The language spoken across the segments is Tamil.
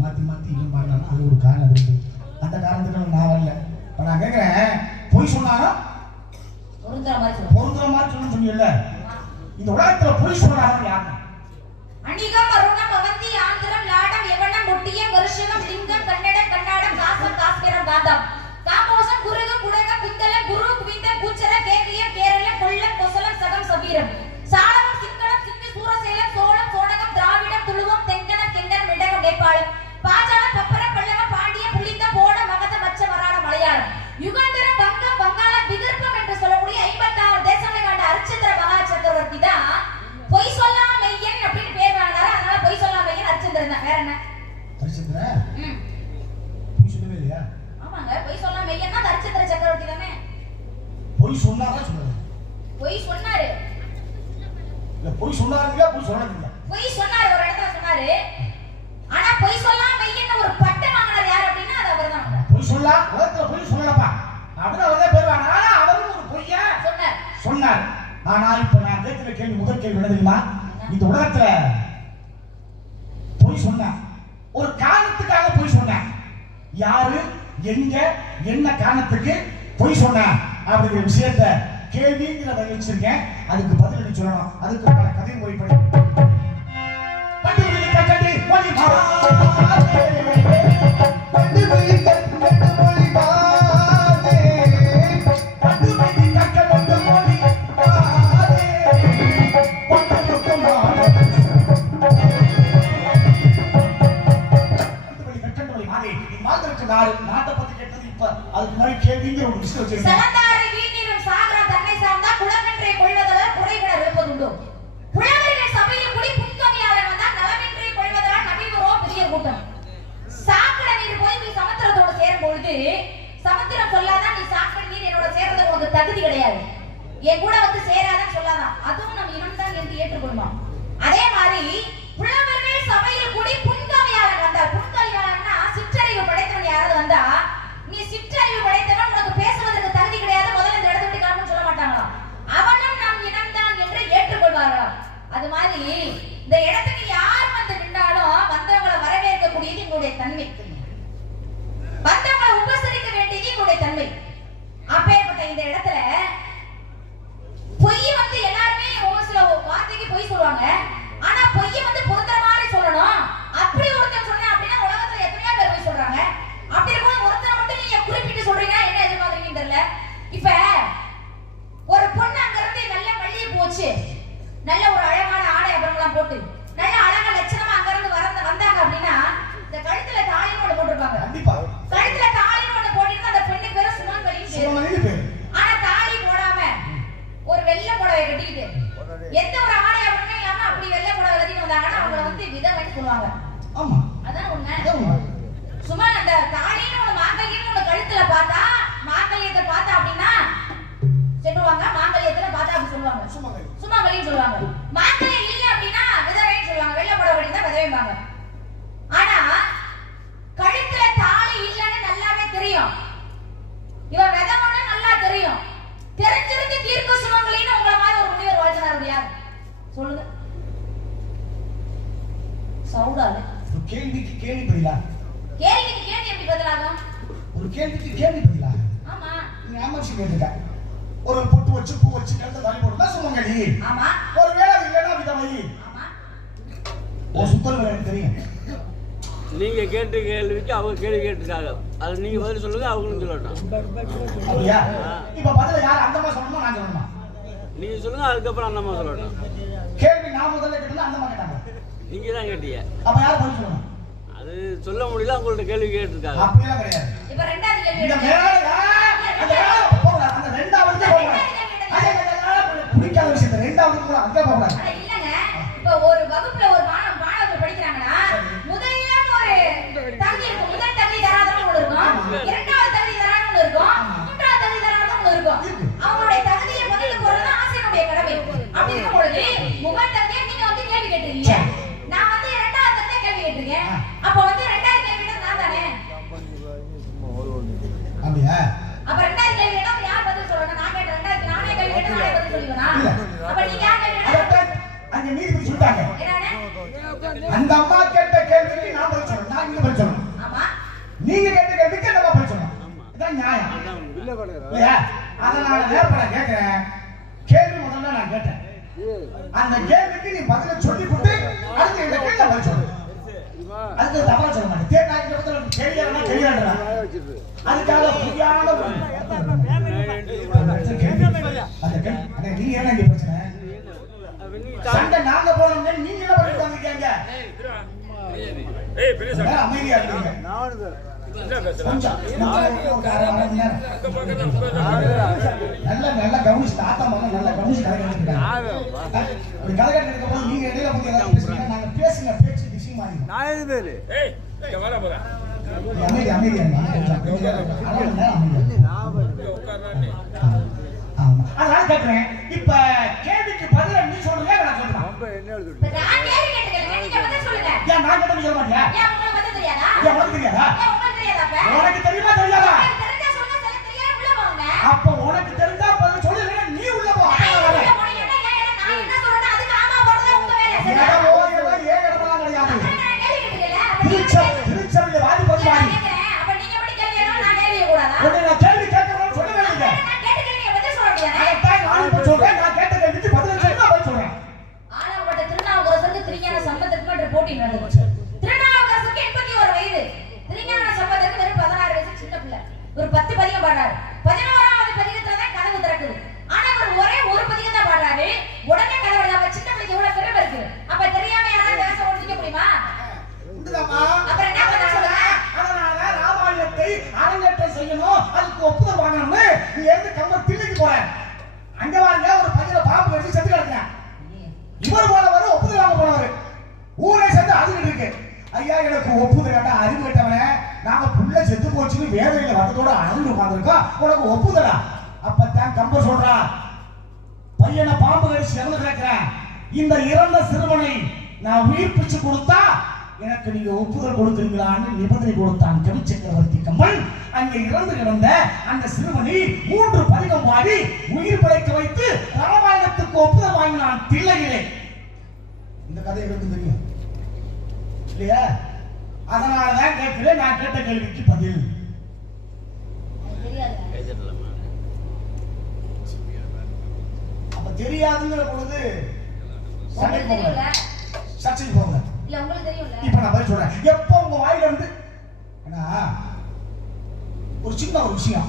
மாத்தி மாத்தி இவன் பாடுறான் அது ஒரு காரணம் இருக்கு. அந்த காரணத்துக்கு நான் வரல. இப்ப நான் கேட்கிறேன் பொய் சொன்னாலும் பொருந்துற மாதிரி பொருந்துற மாதிரி சொன்னீங்கல்ல இந்த உலகத்துல பொய் சொல்றாங்க யாரு? அணிகம் அருணம் அவந்தி ஆந்திரம் லாடம் யவனம் முட்டிய வருஷகம் லிங்கம் கன்னடம் கன்னாடம் காசம் காஸ்மிரம் காந்தம். காமோசம் குருகு குடக பித்தளம் குரு குவிந்த கூச்சர கேக்கியம் கேரளம் கொல்லம் கொசலம் சகம் சபீரம். சாளவம் சிங்களம் சிந்தி சூரசேலம் சோழம் சோழகம் திராவிடம் துளுவம் தெங்கனம் கிண்ணம் மிடகம் நேபாளம். पाँच ஒரு காரணத்துக்காக பொய் சொன்னேன் யாரு? எங்க? என்ன காரணத்துக்கு? பொய் சொன்னார். அப்படிங்கிற விஷயத்த கேள்விங்கிற பதில் வச்சிருக்கேன். அதுக்கு பதிலடி சொல்லணும். அதுக்கு பல கதை முறைப்படி பட்டுவிழி கட்டடி அதுக்கு முன்னாடி கேள்விங்கிற ஒரு விஷயம் வச்சிருக்கேன் சலந்தாரை வீணிலும் சாகரம் தன்னை சார்ந்தா குலமென்றே கொள்வதால் குறைகளை இருப்பதுண்டு புலவர்கள் சபையில் குடி புன்கவியாளர் வந்தால் நலமென்றே கொள்வதால் நபிவரோ பெரிய கூட்டம். சாக்கடை நீர் போய் நீ சமுத்திரத்தோட சேரும் பொழுது சமுத்திரம் சொல்லாதான் நீ சாக்கடை நீர் என்னோட சேர்றது உனக்கு தகுதி கிடையாது. என் கூட வந்து சேராதான் சொல்லாதான் அதுவும் நம்ம இனம் தான் என்று ஏற்றுக்கொள்ளுமா அதே மாதிரி புலவர்கள் சபையில் கூடி புன்கவியாளர் வந்தார் புன்கவியாளர்னா சிற்றறிவு படைத்தவன் யாராவது வந்தா நீ சிற்றறிவு படைத்தவன் உனக்கு பேசுவதற்கு தகுதி கிடையாது முதல்ல இந்த இடத்தை விட்டு கிளம்புன்னு சொல்ல மாட்டாங்களாம் அவனும் நம் இனம்தான் என்று ஏற்றுக்கொள்வார்களாம் அது மாதிரி இந்த இடத்துக்கு யார் வந்து நின்றாலும் வந்தவங்களை வரவேற்கக்கூடியது எங்களுடைய தன்மை வந்தவங்களை உபசரிக்க வேண்டியது எங்களுடைய தன்மை அப்பேற்பட்ட இந்த இடத்துல பொய் வந்து எல்லாருமே ஒரு சில வார்த்தைக்கு பொய் சொல்லுவாங்க ஆனா பொய்ய வந்து பொருந்துற மாதிரி சொல்லணும் அப்படி ஒருத்தர் சொன்னா அப்படின்னா உலகத்துல எத்தனையோ பேர் பொய் சொல்றாங்க அப்படி இருக்கும்போது ஒருத்தரை மட்டும் நீங்க குறிப்பிட்டு சொல்றீங்கன்னா என்ன எதிர்பார்க்கறீங்கன்னு தெரியல இப்ப ஒரு பொண்ணு அங்க இருந்து நல்ல மல்லிகை போச்சு நல்ல ஒரு அழகான ஆடை அப்புறம்லாம் போட்டு நல்ல அழகா லட்சணமா அங்க இருந்து வரந்த வந்தாங்க அப்படின்னா இந்த கழுத்துல தாலின்னு ஒண்ணு போட்டிருப்பாங்க கண்டிப்பா கழுத்துல தாலின்னு ஒண்ணு போட்டிருந்தா அந்த பெண்ணு பேரு சுமங்கலின்னு பேரு. சிவமணின்னு பேரு ஆனா தாலி போடாம ஒரு வெள்ளை புடவை கட்டிக்கிட்டு எந்த ஒரு ஆடை அப்படின்னு இல்லாம அப்படி வெள்ளை புடவை கட்டிட்டு வந்தாங்கன்னா அவங்கள வந்து விதவைன்னு சொல்லுவாங்க ஆமா அதான் உண்மை அதான் உண்மை. சும்மா அந்த தாலின்னு ஒண்ணு மாங்கல்யம்னு ஒண்ணு கழுத்துல பார்த்தா மாங்கல்யத்தை பார்த்தா அப்படின்னா சொல்லுவாங்க மாங்கல்யத்துல பார்த்தா அப்படி சொல்லுவாங்க. சுமங்கலி. சுமங்கலின்னு சொல்லுவாங்க. மாங்கல்யம் இல்ல அப்படின்னா விதவைன்னு சொல்லுவாங்க. வெள்ளை புடவை கட்டினா விதவைம்பாங்க. ஆனா கழுத்துல தாலி இல்லைன்னு நல்லாவே தெரியும். இவன் விதவன்னு நல்லா தெரியும். தெரிஞ்சிருந்து தீர்க்க சுமங்கலின்னு உங்களை மாதிரி ஒரு முனிவர் வாழ்த்தினார் முடியாது சொல்லுங்க. சவுடால ஒரு கேள்விக்கு கேள்வி கேள்விக்கு கேள்வி பதிலாகும். ஒரு கேள்விக்கு கேள்வி பதிலா ஆமா. நீ ஆமர்ச்சி கேட்டுக்க ஒரு பொட்டு வச்சு பூ வச்சு கழுத்த தாலி போட்டுதான் சுமங்கலி ஆமா. ஒரு வேலை இல்லைன்னா விதவை ஆமா. உன் சுத்தல் வேலை எனக்கு தெரியும். நீங்க கேட்ட கேள்விக்கு அவங்க கேள்வி கேட்டிருக்காங்க. அது நீங்க பதில் சொல்லுங்க அவங்களும் சொல்லட்டும். அப்படியா? இப்ப பதில யார் அந்தமா சொல்லணுமா நான் சொல்லணுமா? நீங்க சொல்லுங்க அதுக்கப்புறம் அந்த அம்மா சொல்லட்டும். கேள்வி நான் முதல்ல கேட்டா அந்தமா கேட்டாங்க. நீங்க தான் கேட்டீங்க. அப்ப யார் பதில் சொல்லணும்? அது சொல்ல முடியல உங்கள்ட்ட கேள்வி கேட்டிருக்காங்க. அப்படியெல்லாம் கிடையாது. இப்ப ரெண்டாவது கேள்வி இந்த எடுங்க. மேல அந்த மேல அந்த ரெண்டாவது போகல அந்த கேள்விக்கு நீ பதில சொல்லி கொடுத்து அடுத்து இந்த கேள்வி பதில் சொல்லு. அதுக்கு தவறா சொல்ல மாட்டேன். தேர் நாய்க்கு பக்கத்துல தெரியலன்னா தெரியலன்றா அதுக்காக புரியாத ஒரு அடுத்த நீ ஏன் பிரச்சனை? சண்டை நாங்க போனோம்னே நீங்க என்ன பண்ணிட்டு வந்திருக்கீங்க அமைதியா இருக்கீங்க கொஞ்சம். இன்னும் கவனிச்சு தாத்தா மகன் நல்லா கவனிச்சு கதை கதை கட்டிருக்க போது நீங்க இடையில வந்து ஏதாவது பேசுறீங்க நாங்க பேசுங்க பேச்சு விஷயம் அமைதி அமைதி அதனால இப்ப கேள்விக்கு பதில நீ சொல்றியா நான் சொல்றேன் நான் கேள்வி கேட்டுக்கிறேன் நீங்க பதில் சொல்லுங்க ஏன் நான் சொல்ல மாட்டியா ஏன் உங்களுக்கு பதில் தெரியாதா ஏன் உங்களுக்கு தெரியாதா உனக்கு தெரியுமா தெரியாதா எனக்கு ஒப்புதல் கேட்டா அறிவு கேட்டவனே நாங்க புள்ள செத்து போச்சுன்னு வேதையில வந்ததோட அழுந்து உட்காந்துருக்கோம் உனக்கு ஒப்புதலா? அப்பத்தான் கம்ப சொல்றா பையனை பாம்பு கடிச்சு இறந்து கிடக்கிறேன். இந்த இறந்த சிறுவனை நான் உயிர்ப்பிச்சு கொடுத்தா எனக்கு நீங்க ஒப்புதல் கொடுக்குறீங்களான்னு நிபந்தனை கொடுத்தான் கவி சக்கரவர்த்தி கம்பன். அங்கே இறந்து கிடந்த அந்த சிறுவனை மூன்று பதிகம் பாடி உயிர் பிழைக்க வைத்து ராமாயணத்துக்கு ஒப்புதல் வாங்கினான். தில்லையிலே. இந்த கதை எனக்கு தெரியும் இல்லையா? அதனாலதான் கேட்கிறேன் நான் கேட்ட கேள்விக்கு பதில்? அப்ப தெரியாதுங்கிற பொழுது சண்டைக்கு போங்க. சர்ச்சைக்கு போங்க. இல்ல உங்களுக்கு தெரியும்ல? இப்ப நான் பதில் சொல்றேன். எப்போ உங்க வாயில இருந்து ஏன்னா ஒரு சின்ன ஒரு விஷயம்.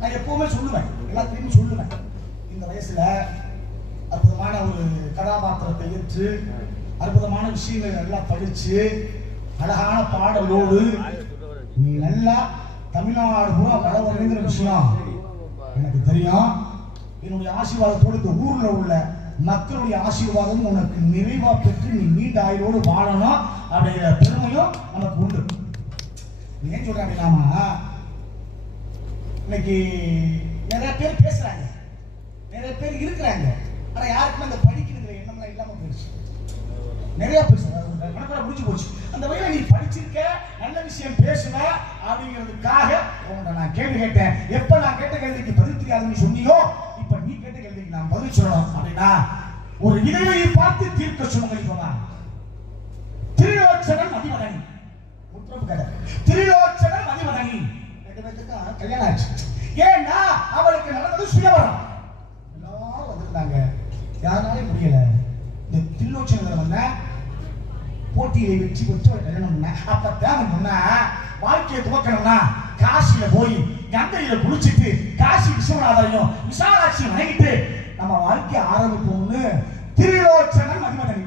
நான் எப்பவுமே சொல்லுவேன். எல்லாத்தையும் சொல்லுவேன். இந்த வயசுல அற்புதமான ஒரு கதாபாத்திரத்தை ஏற்று அற்புதமான விஷயங்களை நல்லா படிச்சு அழகான பாடலோடு நீ நல்லா தமிழ்நாடு பூரா வளவரைங்கிற விஷயம்? எனக்கு தெரியும் என்னுடைய ஆசீர்வாதத்தோடு இந்த ஊர்ல உள்ள மக்களுடைய ஆசீர்வாதம் உனக்கு நிறைவா பெற்று நீ நீண்ட ஆயுளோடு வாழணும் அப்படிங்கிற பெருமையும் நமக்கு உண்டு. ஏன் சொல்றேன் அப்படின்னாமா இன்னைக்கு நிறைய பேர் பேசுறாங்க. நிறைய பேர் இருக்கிறாங்க. ஆனா யாருக்குமே அந்த படிக்கணுங்கிற எண்ணம்லாம் இல்லாம போயிடுச்சு. நிறைய பேசுறாங்க. கணக்கோட முடிஞ்சு போச்சு. அந்த வகையில் நீ படிச்சிருக்க நல்ல விஷயம் பேசுன அப்படிங்கிறதுக்காக உன்கிட்ட நான் கேள்வி கேட்டேன். எப்ப நான் கேட்ட கேள்விக்கு பதில் தெரியாதுன்னு சொன்னியோ இப்ப நீ கேட்ட கேள்விக்கு நான் பதில் சொல்லணும் அப்படின்னா ஒரு இடைவெளியை பார்த்து தீர்க்க சொல்லுங்க திருலோச்சனம் மதிமதனி. உத்தரவு கேட்ட திருலோச்சனம் மதிமதனி. ரெண்டு பேத்துக்கும் கல்யாணம் ஆச்சு. ஏன்னா அவளுக்கு நடந்தது சுயவரம். எல்லாரும் வந்திருந்தாங்க. யாருனாலையும் முடியல. இந்த திருலோச்சனத்தில் வந்த போட்டியை வெற்றி பெற்று அவரை கல்யாணம் பண்ண அப்ப வாழ்க்கையை துவக்கணும்னா காசியில போய் கங்கையில குளிச்சுட்டு காசி விஸ்வநாதரையும் விசாலாட்சியும் வணங்கிட்டு நம்ம வாழ்க்கையை ஆரம்பிப்போம்னு திருலோச்சனன் மதிமதனி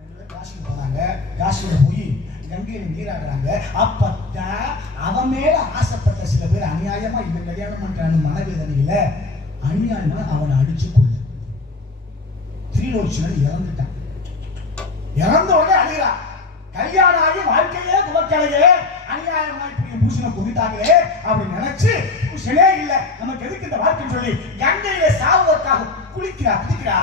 ரெண்டு காசிக்கு போனாங்க. காசியில போய் கங்கையில நீராடுறாங்க. அப்பத்தான் அவன் மேல ஆசைப்பட்ட சில பேர் அநியாயமா இவன் கல்யாணம் பண்றான்னு மனவேதனையில அநியாயமா அவனை அடிச்சு கொள்ள திருலோச்சனன் இறந்துட்டான். இறந்த உடனே அழுகிறா. கல்யாணம் ஆகி வாழ்க்கையே துவக்கலையே. அநியாயமா இப்படி பூசணம் கொண்டுட்டாங்களே அப்படி நினைச்சு பூசணே இல்ல. நமக்கு எதுக்கு இந்த வாழ்க்கைன்னு சொல்லி கங்கையில சாவதற்காக குளிக்கிறா குதிக்கிறா.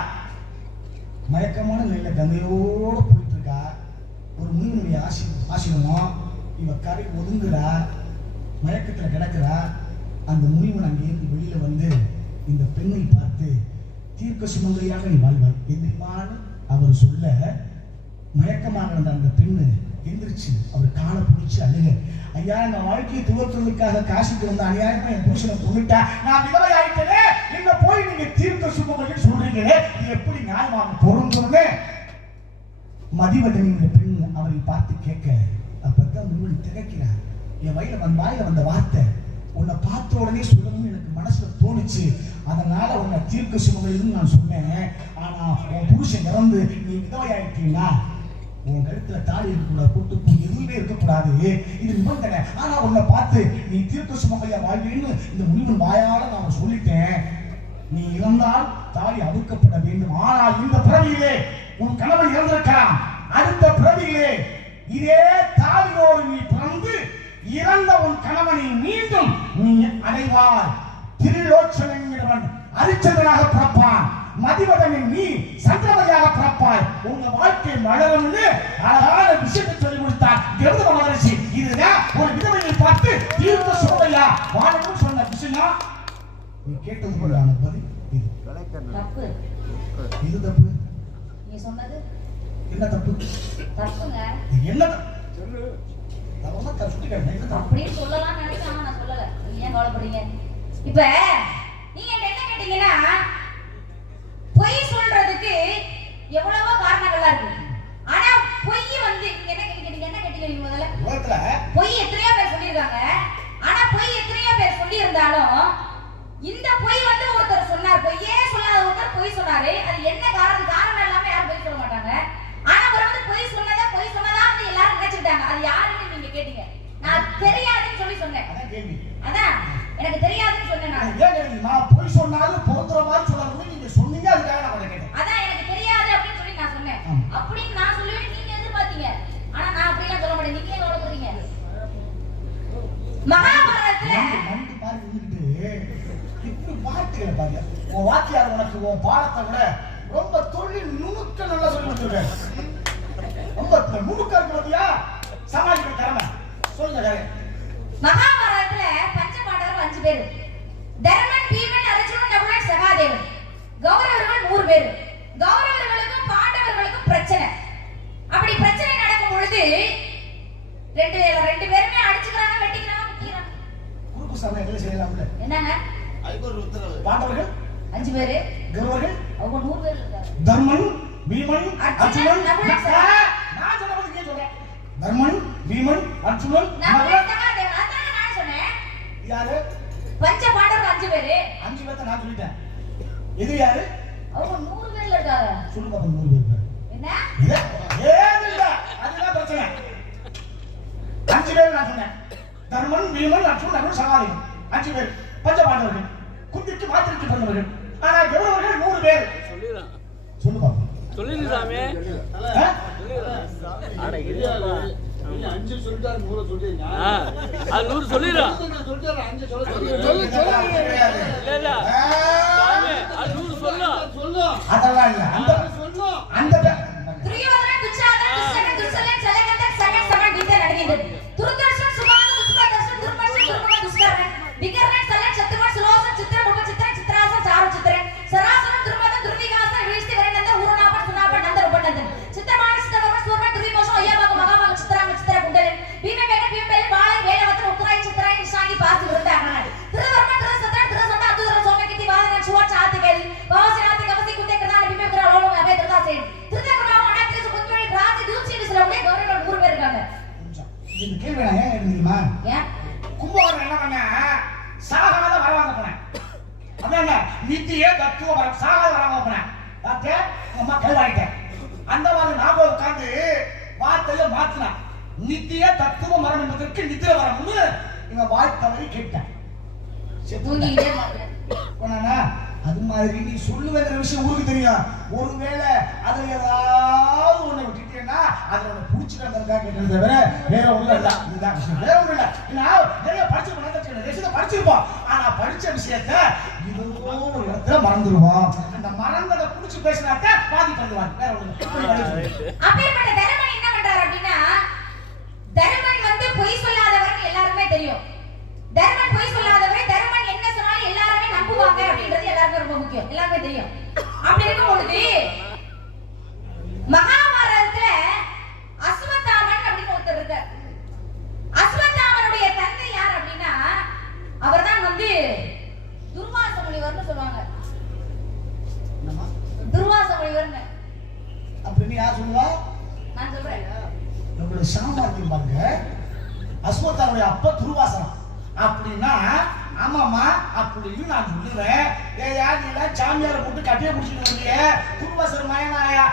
மயக்கமான நிலையில கங்கையோட போயிட்டு இருக்கா ஒரு முனிவனுடைய ஆசி ஆசிரமம் இவ கரை ஒதுங்குறா மயக்கத்துல கிடக்குறா. அந்த முனிவன் அங்கேருந்து வெளியில வந்து இந்த பெண்ணை பார்த்து தீர்க்க சுமங்கலியாக நீ வாழ்வாய். எதிர்மான்னு அவர் சொல்ல மயக்கமாக இருந்த அந்த பெண்ணு எந்திரிச்சு அவர் காலை பிடிச்சி அழுக. ஐயா இந்த வாழ்க்கையை துவத்துவதற்காக காசுக்கு வந்த அநியாயமா என் புருஷனை கொண்டுட்டா நான் விதவை ஆயிட்டேனே என்ன போய் நீங்க தீர்க்க சுமங்கன்னு சொல்றீங்களே? இது எப்படி நியாயமாக பொருந்தும்னு மதிவதனின்ற பெண் அவரை பார்த்து கேட்க அப்பதான் முருகன் திகைக்கிறார். என் வயிறு வந்த வாயில வந்த வார்த்தை. உன்னை பார்த்த உடனே சொல்லணும்னு எனக்கு மனசுல தோணுச்சு. அதனால உன்னை தீர்க்க சுமங்கல்னு நான் சொன்னேன். ஆனா உன் புருஷன் இறந்து நீ விதவை ஆயிட்டீங்களா உன் கழுத்துல தாலி இருக்கக்கூடாது கூட்டு பூ எதுவுமே இருக்கக்கூடாது. இது நிபந்தனை. ஆனா உன்னை பார்த்து நீ தீர்க்க சுமகையா வாழ்வீன்னு இந்த முனிவன் வாயால நான் சொல்லிட்டேன். நீ இறந்தால் தாலி அவுக்கப்பட வேண்டும். ஆனால் இந்த பிறவியிலே உன் கணவன் இறந்திருக்கலாம். அடுத்த பிறவியிலே இதே தாலியோடு நீ பிறந்து இறந்த உன் கணவனை மீண்டும் நீ அடைவாய். திருலோச்சனங்கிறவன் அரிச்சதனாக பிறப்பான். மதிவதனின் நீ சந்திரமதியாக பிறப்பாய். உங்க வாழ்க்கை மலரும்னு அழகான விஷயத்தை சொல்லி கொடுத்தார் கருத மகரிஷி இதுதான் ஒரு விதவையை பார்த்து தீர்த்த சோதையா வாழணும்னு சொன்ன விஷயம் நீ கேட்டது போலான பதில் இது. தப்பு. இது தப்பு? நீ சொன்னது? என்ன தப்பு? தப்புங்க. என்ன தப்பு? அப்படின்னு சொல்லலாம் நினைச்சேன் நான் சொல்லல. ஏன் கவலைப்படுறீங்க? இப்ப நீங்க என்ன கேட்டீங்கன்னா சொல்றதுக்கு எவ்வளவோ காரணங்கள்லாம் இருக்கு. ஆனா பொய் வந்து என்ன கேட்டீங்க? என்ன கேட்டீங்க முதல்ல? உலகத்துல பொய் எத்தனையோ பேர் சொல்லியிருக்காங்க. ஆனா பொய் எத்தனையோ பேர் சொல்லி இருந்தாலும் இந்த பொய் வந்து ஒருத்தர் சொன்னார். பொய்யே சொல்லாத ஒருத்தர் பொய் சொன்னாரு. அது என்ன காரணம்? காரணம் எல்லாமே யாரும் பொய் சொல்ல மாட்டாங்க. ஆனா அவர் வந்து பொய் சொன்னதா பொய் சொன்னதா வந்து எல்லாரும் நினைச்சுக்கிட்டாங்க. அது யாருன்னு நீங்க கேட்டீங்க. நான் தெரியாதுன்னு சொல்லி சொன்னேன். அதான் எனக்கு தெரியாதுன்னு சொன்னேன் நான். பொய் சொன்னாலும் பொருந்துற மாதிரி சொல்லணும்னு நீங்க சொன்னீங்க அதுக்காக நான் உங்களை கேட்டேன் அதான் எனக்கு தெரியாது அப்படின்னு சொல்லி நான் சொன்னேன் ஆமா. அப்படின்னு நான் சொல்லுவேன் நீங்க எதிர்பார்த்தீங்க ஆனா நான் அப்படிலாம் சொல்ல மாட்டேன் நீங்க ஏன் கவலைப்படுறீங்க மகாபாரதத்துல நண்டு நண்டு மாதிரி நின்னுக்கிட்டு இப்படி வார்த்தைகளை பாருங்க உன் வாத்தியார் உனக்கு உன் பாடத்தை விட ரொம்ப தொழில் நுணுக்க நல்லா சொல்லி கொடுத்துருக்காரு ரொம்ப நுணுக்க இருக்கு பாத்தியா சமாளிக்கிற திறமை சொல்லுங்க வேற. மகாபாரதத்துல பஞ்ச பாண்டவர்கள் அஞ்சு பேர். தர்மன் பீமன் அர்ஜுனன் நகுலன் சகாதேவன். கௌரவர்கள் நூறு பேர். கௌரவர்களுக்கும் பாண்டவர்களுக்கும் பிரச்சனை. அப்படி பிரச்சனை நடக்கும் பொழுது ரெண்டு ரெண்டு பேருமே அடிச்சுக்கிறாங்க வெட்டிக்கிறாங்க குறுக்கு சமயங்களை செய்யலாம்ல. என்னங்க? பாண்டவர்கள்? அஞ்சு பேரு. கௌரவர்கள் அவங்க நூறு பேர் இருக்காங்க. தர்மன் பீமன் அர்ஜுனன், அர்ஜுனன். நான் நான் சொன்ன பத்தி கேட்க சொல்றேன் தர்மன் பீமன் அர்ஜுனன் நான் சொன்னேன். யாரு? பஞ்ச பாண்டவர்கள் அஞ்சு பேரு. அஞ்சு பேர்த்த நான் சொல்லிட்டேன். இது யாரு? அவங்க நூறு பேர்ல இருக்காங்க. சொல்லு பாப்பா நூறு பேர். என்ன? ஏன் இல்ல. அதுதான் பிரச்சனை. அஞ்சு பேர் நான் சொன்னேன். தர்மன் பீமன் அர்ஜுன் நகுலன் சகாதேவன். அஞ்சு பேர். பஞ்ச பாண்டவர்கள். குந்திக்கு மாத்திரைக்கு பிறந்தவர்கள். ஆனா கௌரவர்கள் நூறு பேர். சொல்லிடலாம் சொல்லு பாப்பா சொல்லிடு சாமி. அஞ்சு சொல்லிட்டாரு நூறு அது நூறு சொல்லிடலாம் சொல்லிட்டாரு அஞ்சு சொல்ல. இல்ல நூறு சொல்லும். அதெல்லாம் இல்ல. தெரியும்? ஒருவேளை அதுல ஏதாவது ஒண்ணு விட்டுட்டேன்னா அதுல உன்னை புடிச்சுக்கிறதுக்காக கேட்டது தவிர வேற ஒண்ணும் இல்ல. இதுதான் விஷயம். வேற ஒண்ணும் இல்ல. நிறைய படிச்சிருப்போம் விஷயத்தை படிச்சிருப்போம் ஆனா படிச்ச விஷயத்த ஏதோ ஒரு இடத்துல மறந்துடுவோம் அந்த மறந்ததை புடிச்சு பேசினாக்க பாதி பண்ணுவாங்க வேற ஒண்ணு இல்ல. என்ன பண்றாரு அப்படின்னா தருமன் வந்து பொய் சொல்லாதவர்னு எல்லாருமே தெரியும். தர்மன் பொய் சொல்லாதவர் தர்மன் என்ன சொன்னாலும் எல்லாருமே நம்புவாங்க அப்படின்றது எல்லாருமே ரொம்ப முக்கியம். எல்லாருமே தெரியும். அப்படி இருக்கும் பொழுது மகாபாரதத்துல அப்படின்னு ஒருத்தர் இருக்கார். அஸ்வத்தாமனுடைய தந்தை யார் அப்படின்னா அவர் வந்து துர்வாச முனிவர்னு சொல்லுவாங்க துர்வாச முனிவர்னு அப்படின்னு யார் சொல்லுவா? நான் சொல்றேன். நம்மளுடைய சாமர்த்தியம் பாருங்க. அஸ்வத்தாருடைய அப்பா துர்வாசனம் அப்படின்னா ஆமாமா அப்படின்னு நான் சொல்லுவேன் ஏயா நீ எல்லாம் சாமியாரை போட்டு கட்டிய துருவாசனம் மயனாயா?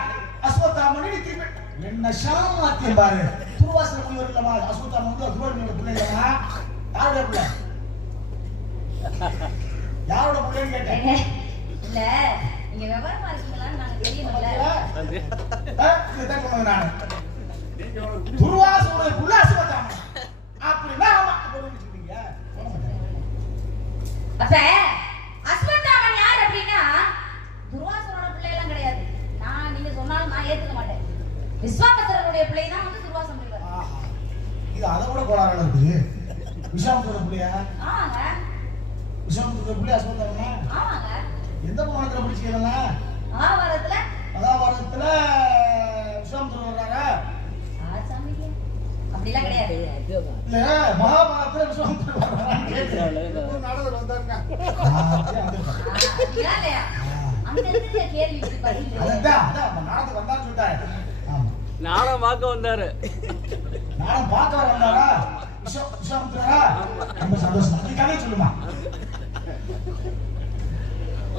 அஸ்வத்தாமணி நீ திரும்பி என்ன சாமாத்தியம் பாரு. துருவாசனம் முனிவர் இல்லமா அஸ்வத்தாமன் வந்து துருவாசனோட பிள்ளை இல்லமா யாருடைய பிள்ளை? யாரோட பிள்ளைன்னு கேட்டேன். ஏங்க, இல்ல நீங்க விவரமா இருக்கீங்களான்னு நாங்க சொன்னது நானு. துர்வாசனுடைய புள்ள. அப்படின்னா ஆமா. அப்ப என்ன சொல்றீங்க? அப்ப அஸ்வத்தாமன் யார் அப்படின்னா துர்வாசனோட பிள்ளை எல்லாம் கிடையாது நான் நீங்க சொன்னாலும் நான் ஏத்துக்க மாட்டேன் விஸ்வாமித்திரனுடைய பிள்ளை தான் வந்து ஆஹா. இது அதை விட கோளாறான இருக்குது. விஷாமுத்தோட பிள்ளையா? ஆமாங்க. விஷாமுத்தோட பிள்ளை ஆமாங்க. எந்த புராணத்துல பிடிச்சிக்கிறல மகாபாரதத்துல? மகாபாரதத்துல விஷாமுத்தர் வர்றாரா? ஆசாமிங்க அப்படிலாம் கிடையாது. இல்ல மகாபாரதத்துல வந்தாருங்க அங்க இருக்கிற கேள்விக்கு பதில் அதான், அதான், நாடகத்துக்கு சொல்லிட்டாரு. நானும் பார்க்க வந்தாரு. நானும் பார்க்க வந்தாரா? ரொம்ப சந்தோஷம். கதையை சொல்லுமா.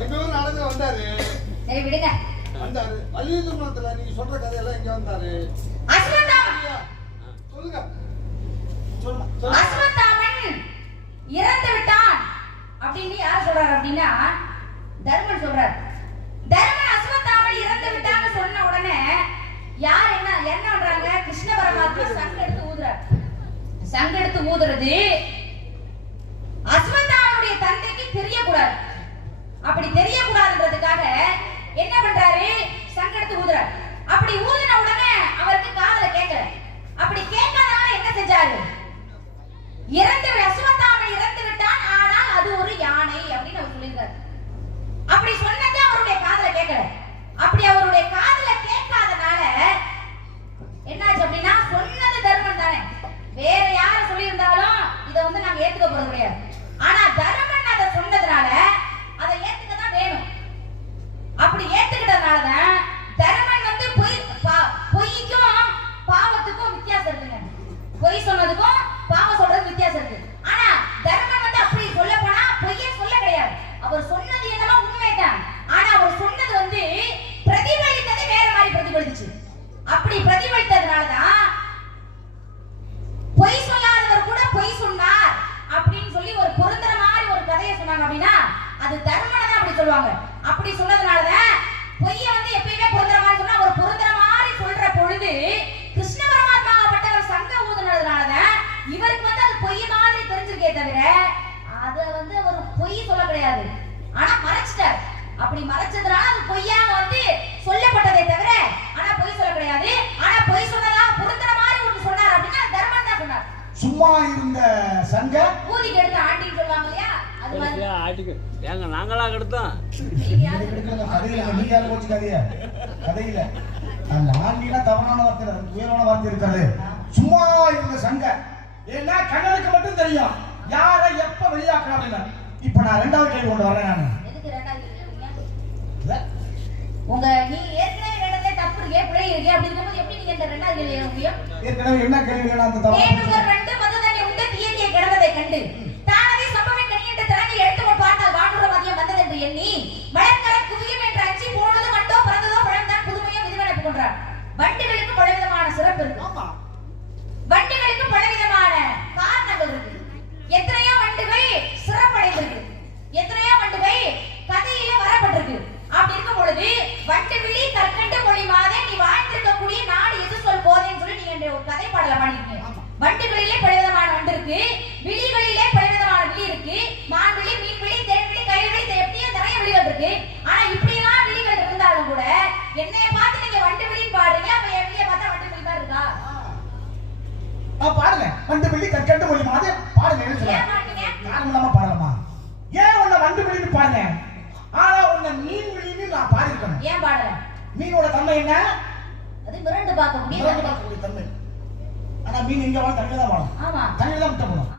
எங்க ஊர் நாடகம் வந்தாரு. சரி விடுங்க. வந்தாரு. வள்ளியதுமணத்துல நீங்க சொல்ற கதையெல்லாம் இங்க வந்தாரு? சொல்லுங்க. அஸ்வத்தாமன் இறந்து விட்டான். அப்படின்னு யார் சொல்றாரு அப்படின்னா தர்மன் சொல்றார் தர்மன் அஸ்வத்தாமன் இறந்து விட்டான்னு சொன்ன உடனே யார் என்ன என்ன பண்றாங்க கிருஷ்ண பரமாத்மா சங்க எடுத்து ஊதுறார் சங்கெடுத்து ஊதுறது தந்தைக்கு தெரியக்கூடாது. அப்படி தெரியக்கூடாதுன்றதுக்காக என்ன பண்றாரு? சங்கெடுத்து ஊதுறாரு. அப்படி ஊதின உடனே அவருக்கு காதல கேட்கல அப்படி கேட்காதனால என்ன செஞ்சாரு? இறந்து சும்மா இருந்த சங்க? ஊதிக்கு எடுத்து ஆண்டின்னு சொல்லுவாங்க இல்லையா? அது மாதிரி. ஆட்டிக்கு. ஏங்க நாங்களா கெடுத்தோம்? கதையில நீங்க யாரும் போச்சு கதைய. கதையில. அந்த ஆண்டினா தவறான வார்த்தை இல்ல, உயர்வான வார்த்தை இருக்காது சும்மா இருந்த சங்க. ஏன்னா கண்ணனுக்கு மட்டும் தெரியும். யாரை எப்ப வெளியாக்கலாம் இப்ப நான் ரெண்டாவது கேள்வி கொண்டு வரேன் நான். ஏற்கனவே என்ன கேள்வி அந்த தவறு ரெண்டு மது தண்ணி உண்டு? தீயங்கே கிடந்ததை கண்டு. தானவே சம்பவம் கனி என்று திறங்கி எடுத்து பார்த்தால் வானுற மதியம் வந்தது என்று எண்ணி மலர்கர குவியும் என்று அஞ்சி போனது மண்டோ பிறந்ததோ பழம்தான் புதுமையோ விதிவனப்பு கொன்றார் வண்டுகளுக்கு பலவிதமான சிறப்பு இருக்கு. ஆமா. வண்டுகளுக்கு பலவிதமான காரணங்கள் இருக்கு. எத்தனையோ வண்டுகள் சிறப்படைந்திருக்கு. எத்தனையோ வண்டுகள் கதையில வரப்பட்டிருக்கு. அப்படி இருக்கும் பொழுது வண்டு விழி கற்கண்டு மொழி மாதே நீ வாழ்ந்திருக்கக்கூடிய நாடு எது சொல் போதேன்னு சொல்லி நீங்க இந்த ஒரு கதை பாடல பாடிருக்கீங்க வண்டுகளிலே பலவிதமான இருக்கு பலவிதமான விழி இருக்கு. மான் விழி மீன் விழி தேன் விழி கயிறு விழி இது எப்படியோ நிறைய விழிகள் இருக்கு. ஆனா இப்படி எல்லாம் விழிகள் இருந்தாலும் கூட என்னைய பார்த்து நீங்க வண்டு விழின்னு பாடுறீங்க அப்ப என் விழிய பார்த்தா வண்டு விழி மாதிரி இருக்கா? பாடுங்க வண்டு வெள்ளி கற்கண்டு மொழி மாதிரி. பாடுங்க என்ன ஏன் சொல்ல மாட்டீங்க காரணம் இல்லாம பாடலாமா? ஏன் உன்னை வண்டு வெளின்னு பாடுங்க ஆனா உன்னை மீன் வெளின்னு நான் பாடிருக்கணும் ஏன் பாடல? மீனோட தன்மை என்ன? அது மிரண்டு பார்க்க முடியும் மீன் எங்க வாழும் தண்ணியில தான் வாழும் தண்ணியில தான் முட்டை போடும்